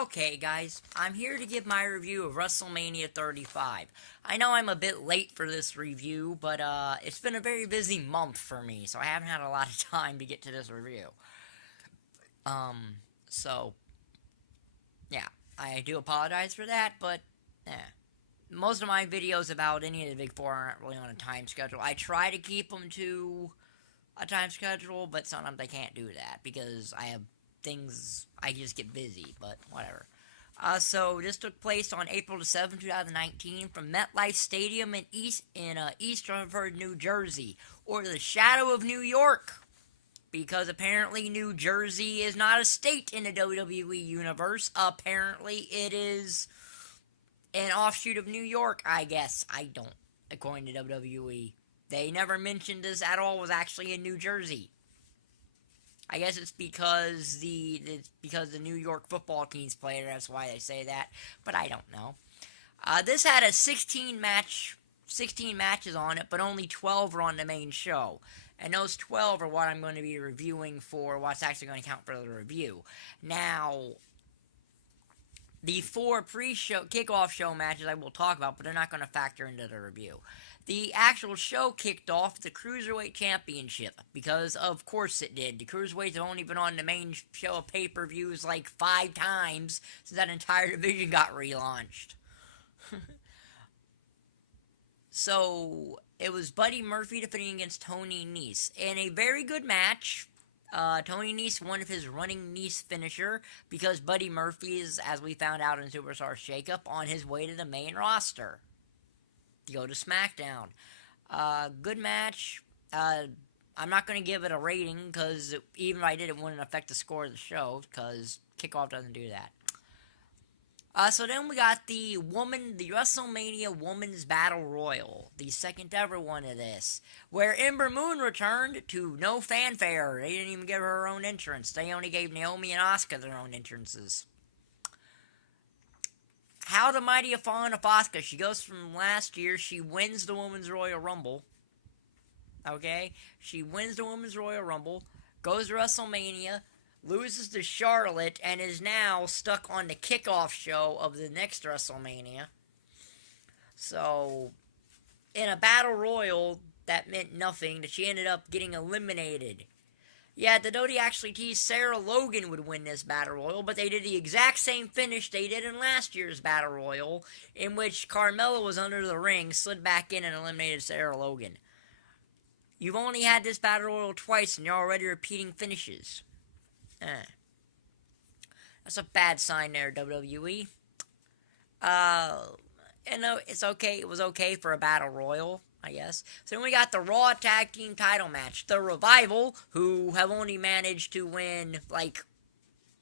Okay, guys, I'm here to give my review of WrestleMania 35. I know I'm a bit late for this review, but it's been a very busy month for me, so I haven't had a lot of time to get to this review. So, yeah, I do apologize for that, but, most of my videos about any of the big four aren't really on a time schedule. I try to keep them to a time schedule, but sometimes I can't do that because I have things, I just get busy, but whatever. So this took place on April the 7th, 2019 from MetLife Stadium in East Rutherford, New Jersey, or the shadow of New York, because apparently New Jersey is not a state in the WWE universe. Apparently it is an offshoot of New York, I guess. I don't, according to WWE. They never mentioned this at all was actually in New Jersey. I guess it's because the New York football teams play there. That's why they say that, but I don't know. This had a 16 matches on it, but only 12 were on the main show. And those 12 are what I'm going to be reviewing for what's actually going to count for the review. Now, the 4 pre-show kickoff show matches I will talk about, but they're not going to factor into the review. The actual show kicked off the Cruiserweight Championship, because of course it did. The Cruiserweights have only been on the main show of pay-per-views like 5 times since that entire division got relaunched. So, it was Buddy Murphy defending against Tony Nese. In a very good match, Tony Nese won with his running Nese finisher, because Buddy Murphy is, as we found out in Superstar Shakeup, on his way to the main roster to go to SmackDown. Good match. I'm not going to give it a rating, because even if I did, it wouldn't affect the score of the show, because kickoff doesn't do that. So then we got the WrestleMania Women's Battle Royal, the second ever one of this, where Ember Moon returned to no fanfare. They didn't even give her her own entrance. They only gave Naomi and Asuka their own entrances. How the mighty have fallen of Asuka. She goes from last year, she wins the Women's Royal Rumble. Okay? She wins the Women's Royal Rumble, goes to WrestleMania, loses to Charlotte, and is now stuck on the kickoff show of the next WrestleMania. So, in a battle royal, that meant nothing, that she ended up getting eliminated. Yeah, the WWE actually teased Sarah Logan would win this battle royal, but they did the exact same finish they did in last year's battle royal, in which Carmella was under the ring, slid back in, and eliminated Sarah Logan. You've only had this battle royal twice, and you're already repeating finishes. That's a bad sign there, WWE. It's okay. It was okay for a battle royal, I guess. So then we got the Raw Tag Team title match. The Revival, who have only managed to win, like,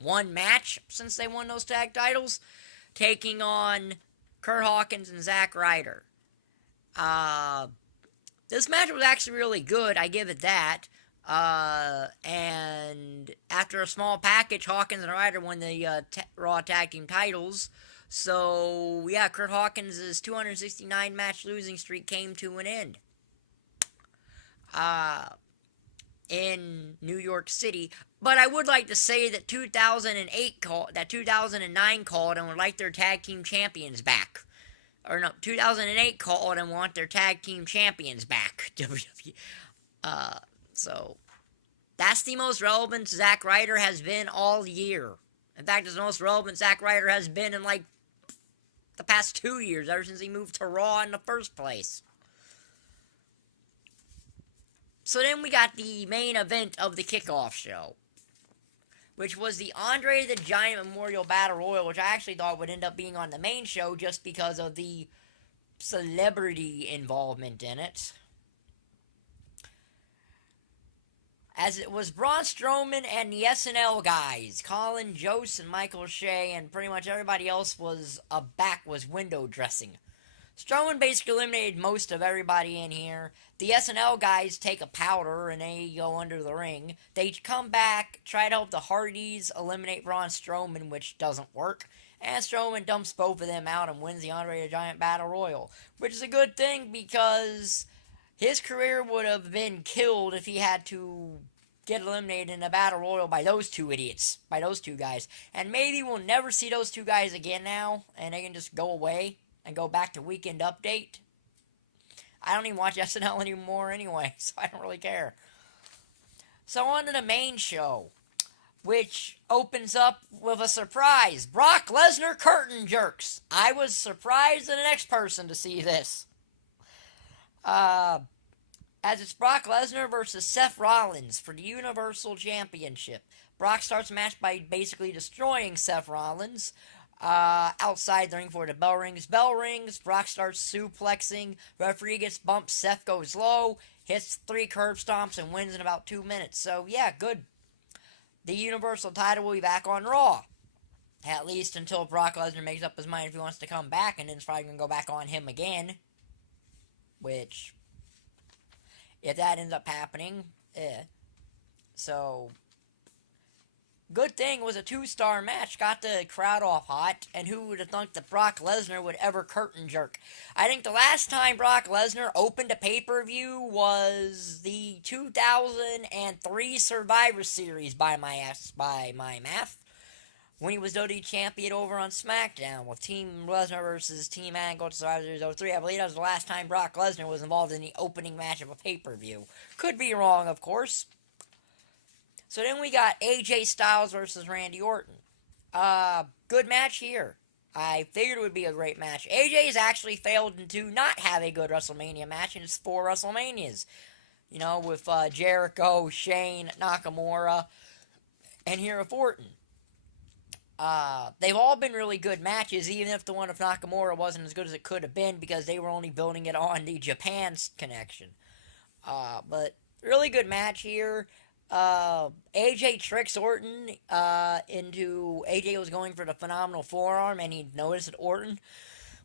one match since they won those tag titles, taking on Kurt Hawkins and Zack Ryder. This match was actually really good, I give it that. And after a small package, Hawkins and Ryder won the Raw Tag Team titles. So, yeah, Kurt Hawkins' 269 match losing streak came to an end. In New York City. But I would like to say that 2009 called and would like their tag team champions back. Or no, 2008 called and want their tag team champions back. WWE. So, that's the most relevant Zack Ryder has been all year. In fact, it's the most relevant Zack Ryder has been in, like, the past 2 years, ever since he moved to Raw in the first place. So then we got the main event of the kickoff show, which was the Andre the Giant Memorial Battle Royal, which I actually thought would end up being on the main show just because of the celebrity involvement in it. As it was Braun Strowman and the SNL guys, Colin Jost and Michael Shea, and pretty much everybody else was window dressing. Strowman basically eliminated most of everybody in here. The SNL guys take a powder and they go under the ring. They come back, try to help the Hardys eliminate Braun Strowman, which doesn't work. And Strowman dumps both of them out and wins the Andre the Giant Battle Royal, which is a good thing because his career would have been killed if he had to get eliminated in a battle royal by those two idiots, by those two guys. And maybe we'll never see those two guys again now, and they can just go away and go back to Weekend Update. I don't even watch SNL anymore anyway, so I don't really care. So on to the main show, which opens up with a surprise. Brock Lesnar curtain jerks. I was surprised and the next person to see this. As it's Brock Lesnar versus Seth Rollins for the Universal Championship. Brock starts the match by basically destroying Seth Rollins. Outside the ring for the bell rings. Bell rings, Brock starts suplexing. Referee gets bumped, Seth goes low, hits 3 curb stomps, and wins in about 2 minutes. So, yeah, good. The Universal title will be back on Raw. At least until Brock Lesnar makes up his mind if he wants to come back, and then it's probably going to go back on him again. Which, if that ends up happening, So, good thing was a 2-star match, got the crowd off hot, and who would have thunk that Brock Lesnar would ever curtain jerk? I think the last time Brock Lesnar opened a pay-per-view was the 2003 Survivor Series by my math, when he was WWE Champion over on SmackDown with Team Lesnar versus Team Angle to Survivor Series 03. I believe that was the last time Brock Lesnar was involved in the opening match of a pay-per-view. Could be wrong, of course. So then we got AJ Styles versus Randy Orton. Good match here. I figured it would be a great match. AJ's actually failed to not have a good WrestleMania match in his 4 WrestleManias. You know, with Jericho, Shane, Nakamura, and here with Orton. They've all been really good matches, even if the one of Nakamura wasn't as good as it could have been, because they were only building it on the Japan's connection. But really good match here. AJ tricks Orton into... AJ was going for the phenomenal forearm, and he noticed that Orton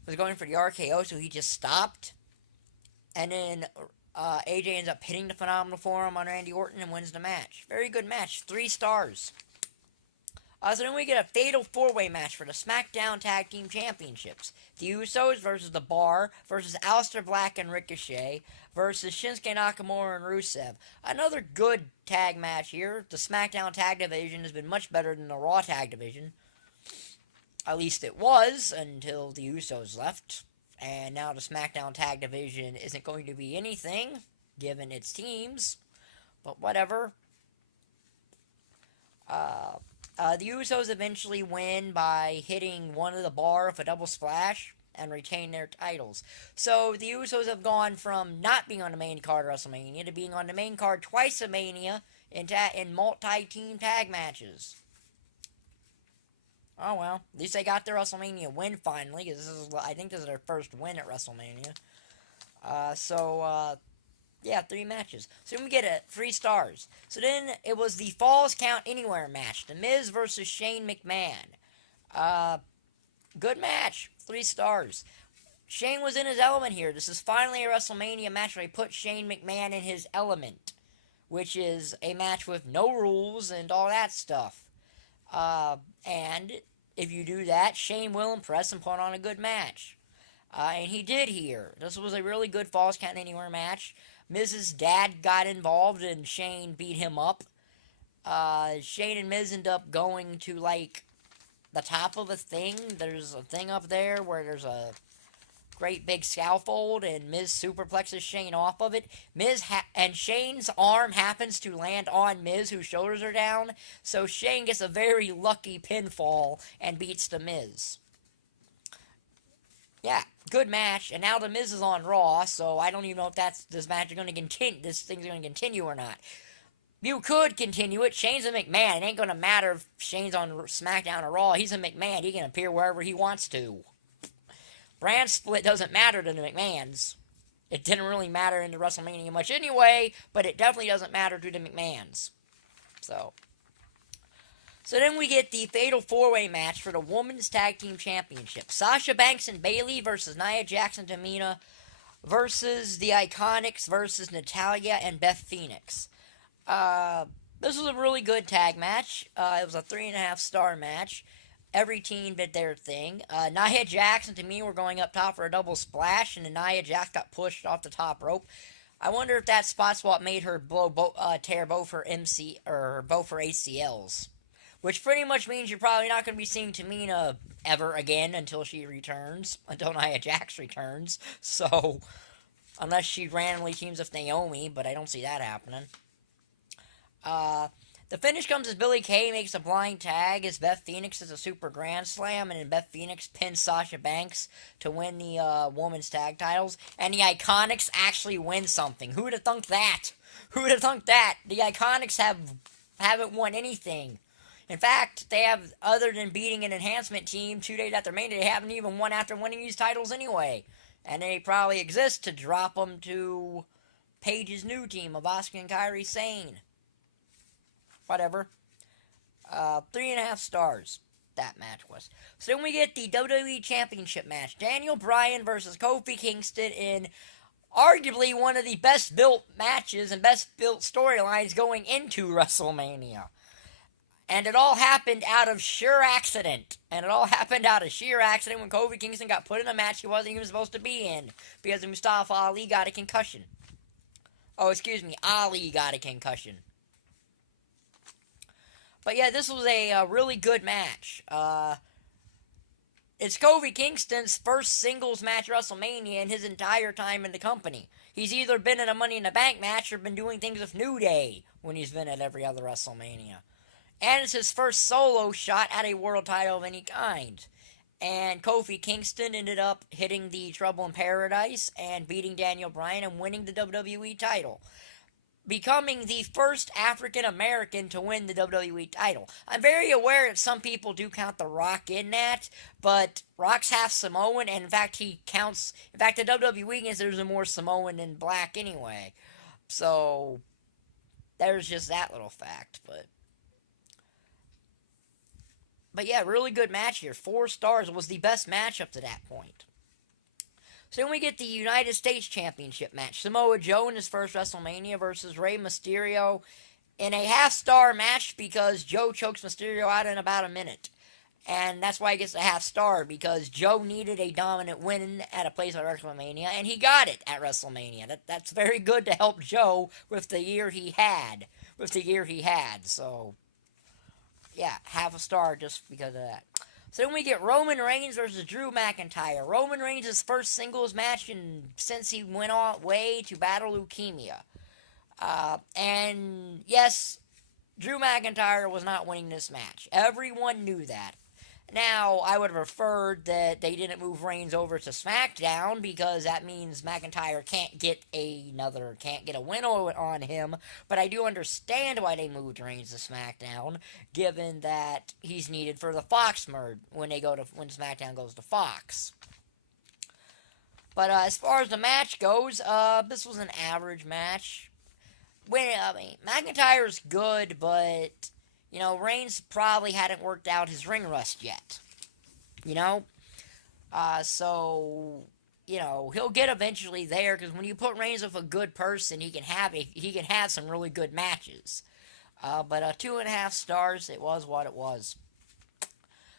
was going for the RKO, so he just stopped. And then AJ ends up hitting the phenomenal forearm on Randy Orton and wins the match. Very good match. 3 stars. So then we get a fatal 4-way match for the SmackDown Tag Team Championships. The Usos versus The Bar versus Aleister Black and Ricochet versus Shinsuke Nakamura and Rusev. Another good tag match here. The SmackDown Tag Division has been much better than the Raw Tag Division. At least it was until the Usos left. And now the SmackDown Tag Division isn't going to be anything, given its teams. But whatever. The Usos eventually win by hitting one of The Bar with a double splash and retain their titles. So the Usos have gone from not being on the main card of WrestleMania to being on the main card twice a Mania in multi-team tag matches. Oh well, at least they got their WrestleMania win finally, because I think this is their first win at WrestleMania. Yeah, 3 matches. So then we get 3 stars. So then it was the Falls Count Anywhere match. The Miz versus Shane McMahon. Good match. 3 stars. Shane was in his element here. This is finally a WrestleMania match where they put Shane McMahon in his element, which is a match with no rules and all that stuff. And if you do that, Shane will impress and put on a good match. And he did here. This was a really good Falls Count Anywhere match. Miz's dad got involved and Shane beat him up. Shane and Miz end up going to, like, the top of a thing. There's a thing up there where there's a great big scaffold, and Miz superplexes Shane off of it. And Shane's arm happens to land on Miz, whose shoulders are down. So Shane gets a very lucky pinfall and beats the Miz. Yeah, good match. And now the Miz is on Raw, so I don't even know if this match is going to continue. This thing's going to continue or not. You could continue it. Shane's a McMahon. It ain't going to matter if Shane's on SmackDown or Raw. He's a McMahon. He can appear wherever he wants to. Brand split doesn't matter to the McMahons. It didn't really matter in the WrestleMania much anyway, but it definitely doesn't matter to the McMahons. So then we get the Fatal 4-Way match for the Women's Tag Team Championship. Sasha Banks and Bayley versus Nia Jax and Tamina versus the Iconics versus Natalya and Beth Phoenix. This was a really good tag match. It was a 3.5-star match. Every team did their thing. Nia Jax and Tamina were going up top for a double splash, and then Nia Jax got pushed off the top rope. I wonder if that spot's what made her tear both her both her ACLs, which pretty much means you're probably not going to be seeing Tamina ever again until she returns, until Nia Jax returns. So, unless she randomly teams with Naomi, but I don't see that happening. The finish comes as Billie Kay makes a blind tag as Beth Phoenix does a super grand slam, and then Beth Phoenix pins Sasha Banks to win the women's tag titles. And the Iconics actually win something. Who would have thunk that? Who would have thunk that? The Iconics haven't won anything. In fact, they have, other than beating an enhancement team 2 days after Mania, they haven't even won after winning these titles anyway. And they probably exist to drop them to Paige's new team of Asuka and Kairi Sane. Whatever. 3.5 stars, that match was. So then we get the WWE Championship match. Daniel Bryan versus Kofi Kingston in arguably one of the best built matches and best built storylines going into WrestleMania. And it all happened out of sheer accident. And it all happened out of sheer accident when Kofi Kingston got put in a match he wasn't even supposed to be in. Because Mustafa Ali got a concussion. Oh, excuse me, Ali got a concussion. But yeah, this was a really good match. It's Kofi Kingston's first singles match at WrestleMania in his entire time in the company. He's either been in a Money in the Bank match or been doing things with New Day when he's been at every other WrestleMania. And it's his first solo shot at a world title of any kind. And Kofi Kingston ended up hitting the Trouble in Paradise and beating Daniel Bryan and winning the WWE title, becoming the first African American to win the WWE title. I'm very aware that some people do count The Rock in that, but Rock's half Samoan, and in fact the WWE considers him more Samoan than black anyway. So, there's just that little fact, But yeah, really good match here. 4 stars. Was the best match up to that point. So then we get the United States Championship match. Samoa Joe in his first WrestleMania versus Rey Mysterio in a half-star match because Joe chokes Mysterio out in about a minute. And that's why he gets a half-star, because Joe needed a dominant win at a place like WrestleMania, and he got it at WrestleMania. That's very good to help Joe with the year he had. So, yeah, half a star just because of that. So then we get Roman Reigns versus Drew McIntyre. Roman Reigns' first singles match since he went away to battle leukemia. And yes, Drew McIntyre was not winning this match. Everyone knew that. Now, I would have preferred that they didn't move Reigns over to SmackDown, because that means McIntyre can't get a win on him. But I do understand why they moved Reigns to SmackDown, given that he's needed for the Fox merge when SmackDown goes to Fox. But as far as the match goes, this was an average match. McIntyre's good, but Reigns probably hadn't worked out his ring rust yet. So he'll get eventually there, because when you put Reigns with a good person, he can have some really good matches. But 2.5 stars, it was what it was.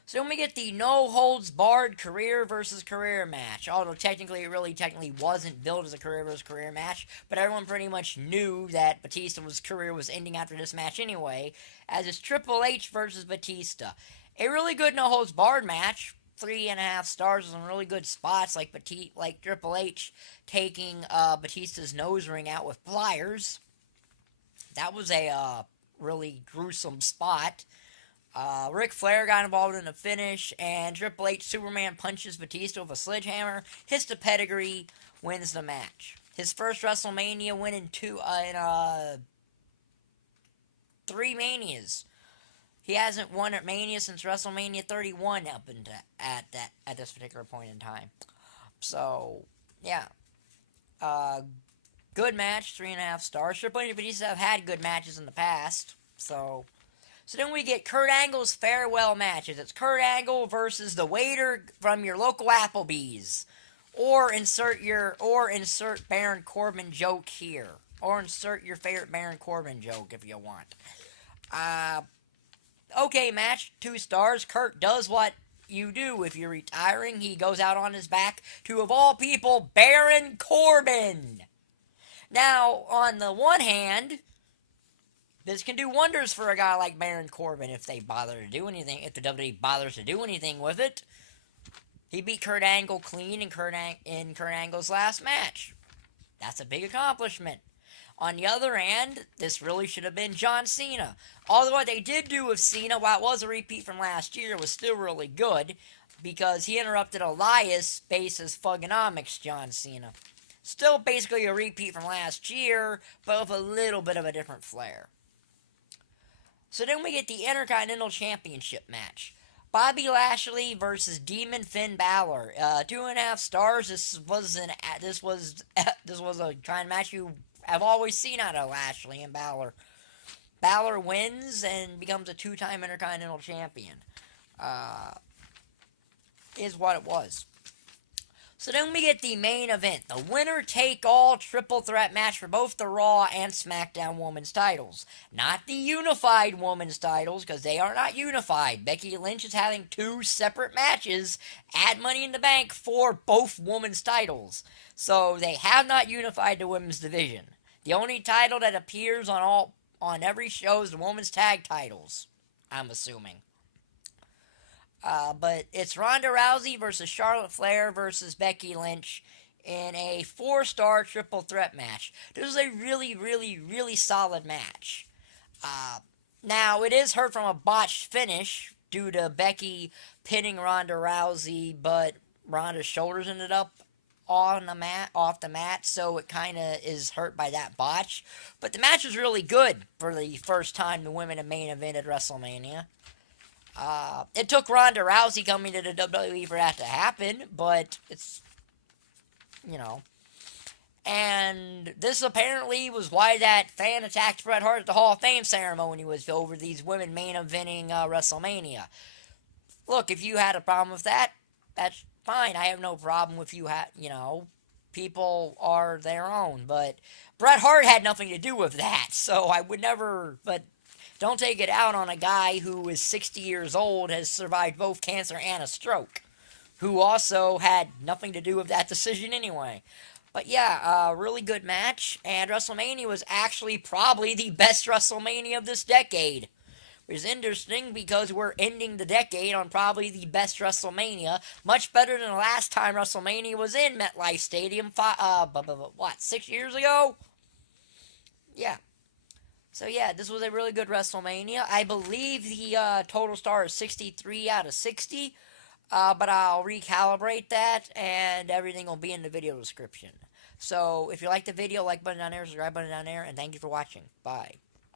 So then we get the no holds barred career versus career match. Although technically it wasn't billed as a career versus career match, but everyone pretty much knew that Batista's career was ending after this match anyway, as it's Triple H versus Batista. A really good no holds barred match. 3.5 stars with some really good spots, like Triple H taking Batista's nose ring out with pliers. That was a really gruesome spot. Ric Flair got involved in the finish, and Triple H Superman punches Batista with a sledgehammer, hits the pedigree, wins the match. His first WrestleMania win in 3 Manias. He hasn't won at Mania since WrestleMania 31 up at this particular point in time. So, yeah. Good match, 3.5 stars. Triple H and Batista have had good matches in the past, So then we get Kurt Angle's farewell matches. It's Kurt Angle versus the waiter from your local Applebee's. Or insert Baron Corbin joke here. Or insert your favorite Baron Corbin joke if you want. Okay, match, 2 stars. Kurt does what you do if you're retiring. He goes out on his back to, of all people, Baron Corbin. Now, on the one hand, this can do wonders for a guy like Baron Corbin if they bother to do anything, if the WWE bothers to do anything with it. He beat Kurt Angle clean in Kurt Angle's last match. That's a big accomplishment. On the other hand, this really should have been John Cena. Although what they did do with Cena, while it was a repeat from last year, was still really good because he interrupted Elias Base's Thuganomics John Cena. Still basically a repeat from last year, but with a little bit of a different flair. So then we get the Intercontinental Championship match. Bobby Lashley versus Demon Finn Balor. 2.5 stars. This was a kind of match you have always seen out of Lashley and Balor. Balor wins and becomes a 2-time Intercontinental Champion. Is what it was. So then we get the main event, the winner-take-all triple threat match for both the Raw and SmackDown Women's titles. Not the unified Women's titles, because they are not unified. Becky Lynch is having 2 separate matches at Money in the Bank for both women's titles. So they have not unified the women's division. The only title that appears on every show is the women's tag titles, I'm assuming. But it's Ronda Rousey versus Charlotte Flair versus Becky Lynch in a 4-star triple threat match. This is a really, really, really solid match. Now, it is hurt from a botched finish due to Becky pinning Ronda Rousey, but Ronda's shoulders ended up off the mat, so it kind of is hurt by that botch. But the match was really good for the first time the women have main evented WrestleMania. It took Ronda Rousey coming to the WWE for that to happen, but it's, And this apparently was why that fan attacked Bret Hart at the Hall of Fame ceremony was over these women main eventing WrestleMania. Look, if you had a problem with that, that's fine. I have no problem if you had, people are their own. But Bret Hart had nothing to do with that, so I would never, but don't take it out on a guy who is 60 years old, has survived both cancer and a stroke, who also had nothing to do with that decision anyway. But yeah, really good match, and WrestleMania was actually probably the best WrestleMania of this decade. Which is interesting because we're ending the decade on probably the best WrestleMania, much better than the last time WrestleMania was in MetLife Stadium, 6 years ago? Yeah. So yeah, this was a really good WrestleMania. I believe the total star is 63 out of 60, but I'll recalibrate that, and everything will be in the video description. So if you like the video, like button down there, subscribe button down there, and thank you for watching. Bye.